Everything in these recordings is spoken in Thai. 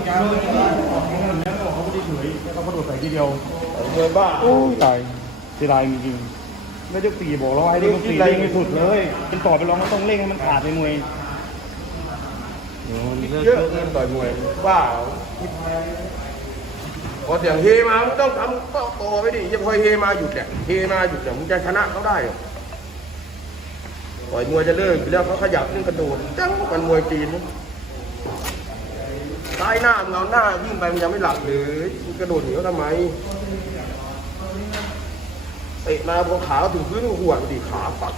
เขาไม่ได้เฉยเขากระโดดใส่ทีเดียวเงินบ้าโอ้ยตายเสียดายจริงๆไม่ได้ตีบอกเราไอ้นี่ต้องตีเร่งให้สุดเลยเป็นต่อไปลองก็ต้องเร่งให้มันขาดในมวยเยอะเงินต่อยมวยบ้าพอเสียงเฮมามึงต้องทำต่อไปดิอย่าพอยเฮมาหยุดเนี่ยเฮมาหยุดเนี่ยมึงจะชนะเขาได้เหรอต่อยมวยจะเลิกแล้วเขาขยับนึงกระโดดจังมันมวยจีนใต้หน้ามึงเอาหน้ายิ่งไปมันยังไม่หลับเลยมึงกระโดดหนีเขาทำไมเตะมาพอขาถึงพื้นหัวดิขาปัก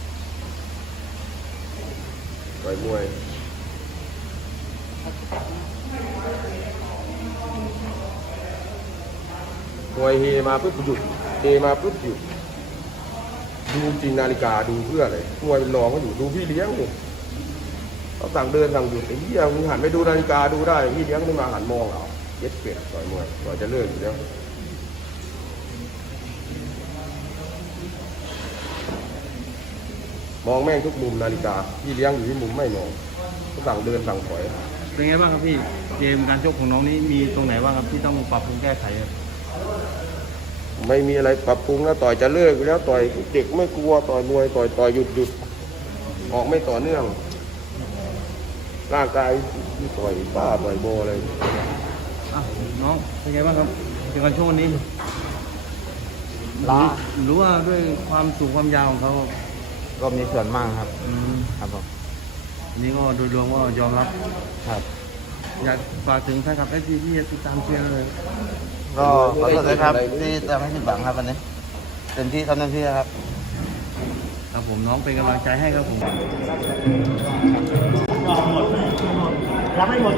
ต่อยมวยมวยเฮมาปุ๊บหยุดเฮมาปุ๊บหยุดดูจริงนาฬิกาดูเพื่ออะไรมวยเป็นรองก็อยู่ดูพี่เลี้ยงอยู่เขาสั่งเดินสั่งหยุดไอ้เหี้ยมึงหันไปดูนาฬิกาดูได้พี่เลี้ยงไม่มาหันมองเอาเย็ดเป็ดต่อยมวยต่อยจะเลิกอยู่แล้วมองแม่งทุกมุมนาฬิกาพี่เลี้ยงอยู่ที่มุมไม่มองเขาสั่งเดินสั่งถอยเป็นไงบ้างครับพี่เกมการชกของน้องนี้มีตรงไหนบ้างครับที่ต้องปรับปรุงแก้ไขครับไม่มีอะไรปรับปรุงแล้วต่อยจะเลิกอยู่แล้วต่อยเด็กไม่กลัวต่อยมวยต่อยหยุดออกไม่ต่อเนื่องร่างกายต่อยบ้าต่อยโบอะไรน้องเป็นไงบ้างครับเกมการชกวันนี้ล้าหรือว่าด้วยความสูงความยาวของเขาก็มีส่วนมากครับครับผมนี่ก็โดยรวมก็ยอมรับครับอยากฝากถึงแฟนคลับที่ติดตามเชียร์เลยก็ขอโทษด้วยครับที่ทำให้ผิดหวังครับวันนี้เต็มที่ทำเต็มที่ครับครับผมน้องเป็นกำลังใจให้ครับผมรับไม่หมด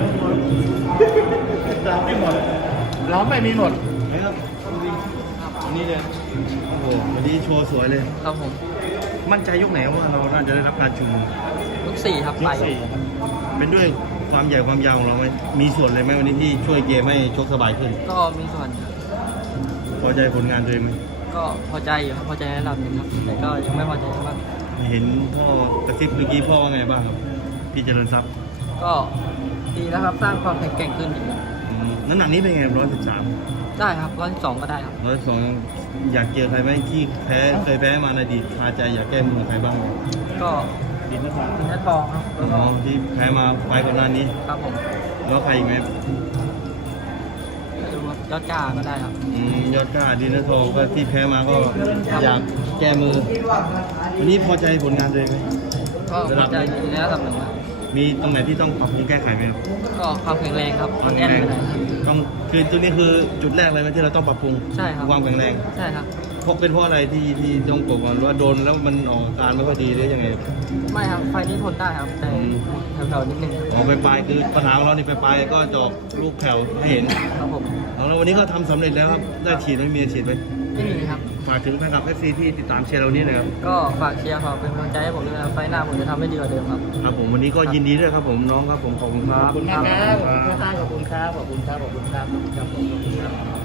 รับไม่หมดรับไม่มีหมดนะครับนี่เลยโอ้โหวันนี้โชว์สวยเลยครับผมมั่นใจยกไหนว่าเราน่าจะได้รับการชุมยก4ครับไปเป็นด้วยความใหญ่ความยาวของเราไหมมีส่วนเลยไหมวันนี้ที่ช่วยเกมให้ชกสบายขึ้นก็มีส่วนพอใจผลงานตัวเองไหมก็พอใจอยู่ครับพอใจในระดับหนึ่งครับแต่ก็ยังไม่พอใจมากเห็นพ่อกระซิบเมื่อกี้พ่อว่าไงบ้างครับพี่เจริญทรัพย์ก็ดีแล้วครับสร้างความแข็งแกร่งขึ้นน้ำหนักนี้เป็นไง113 ได้ครับ112ก็ได้ครับ 112อยากเจอใครไหมที่เคยแพ้มาในอดีตคาใจอยากแก้มือใครบ้างก็ดินน้ำทองครับที่แพ้มาไปก่อนหน้านี้ครับผมแล้วใครอีกไหมยอดกล้าก็ได้ครับยอดกล้าดินน้ำทองก็ที่แพ้มาก็อยากแก้มือวันนี้พอใจผลงานตัวเองไหมก็พอใจในระดับหนึ่งมีตรงไหนที่ต้องปรับปรุงแก้ไขไหมครับก็ความแข็งแรงครับความแน่นต้องคือตัวนี้คือจุดแรกเลยที่เราต้องปรับปรุงใช่ครับความแข็งแรงใช่ครับเพราะอะไรที่ต้องกดก่อนว่าโดนแล้วมันออกการไม่ค่อยดีหรือยังไงไม่ครับไฟนี้ทนได้ครับแต่แถวๆนิดนึงปลายคือปัญหาของเรานี่ปลายก็จอบลูกแถวให้เห็นครับผมแล้ววันนี้ก็ทำสำเร็จแล้วครับได้ฉีดไม่มีฉีดไหมไม่มีครับฝากถึงแฟนคลับFCที่ติดตามเชียร์เรานี้เลยครับก็ฝากเชียร์ฝากเป็นกำลังใจให้ผมด้วยนะไฟหน้าผมจะทำให้ดีกว่าเดิมครับครับผมวันนี้ก็ยินดีด้วยครับผมน้องครับผมขอบคุณครับขอบคุณครับขอบคุณครับขอบคุณครับขอบคุณครับขอบคุณครับ